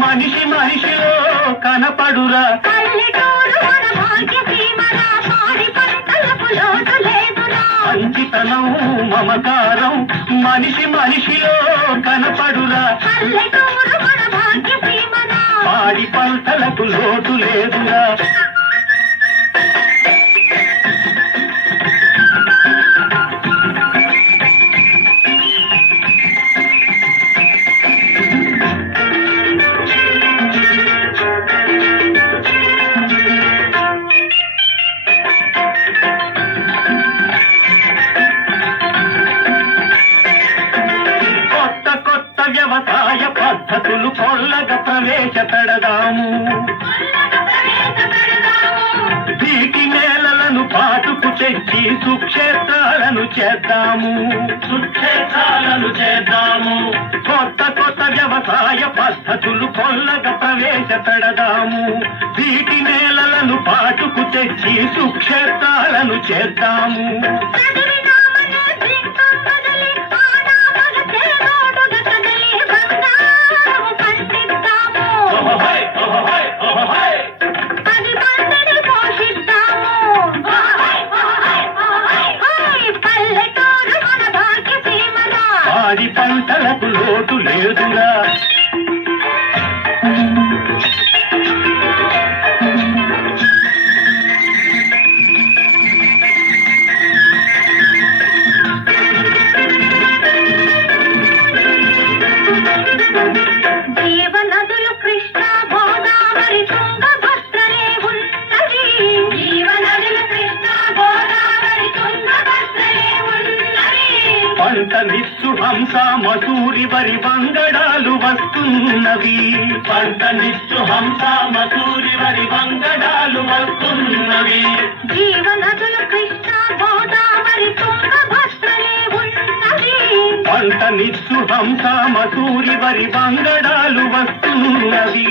మనిషి మనిషిలో కనపడురా. మంచితనం మమకారం మనిషి మనిషిలో కనపడురా. పాడి పంటలకు లోటు లేదురా. వ్యవసాయ పద్ధతులు కొల్లగా ప్రవేశపెడదాము వీటి నేలలను పాటుకు తెచ్చి సుక్షేత్రాలను చేద్దాము. సుక్షేత్రాలను చేద్దాము. కొత్త కొత్త వ్యవసాయ పద్ధతులు కొల్లగా ప్రవేశపెడదాము వీటి నేలలను పాటుకు తెచ్చి సుక్షేత్రాలను చేద్దాము. పంటలకు లోటు లేదురా. పంట నిస్సు హంస మసూరి వరి వంగడాలు వస్తున్నవి. పంట నిస్సు హంస మసూరి వరి వంగడాలు వస్తున్నవి. జీవనదులు కృష్ణ గోదావరి తుంగభద్రలే ఉన్నవి పంట హంస మసూరి వరి వంగడాలు వస్తున్నవి.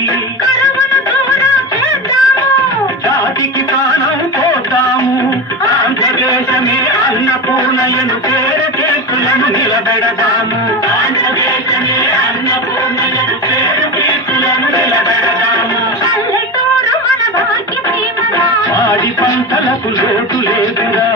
జాతికి ప్రాణం పోతాము. ఆంధ్రదేశమే అన్నపూర్ణయను పేరు కేసులను నిలబెడదాము. ఆంధ్రదేశమే అన్నపూర్ణయను పేరు కేసులను నిలబెడదాము. పల్లెటూరు మన భాగ్యసీమరా పాడి పంటలకు లోటు లేదురా.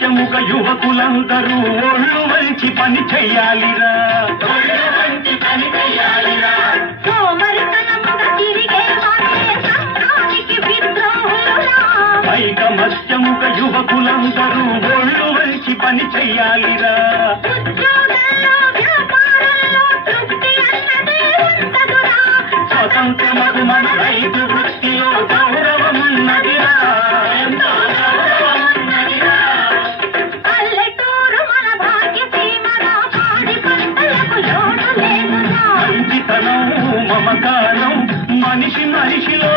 ఐకమత్యముగ యువకులందరూ ఒళ్ళు వంచి పని చెయ్యాలిరా. ఐకమత్యముగ యువకులందరూ ఒళ్ళు వంచి పని చెయ్యాలిరా. మమకారం మనిషి మనిషిలో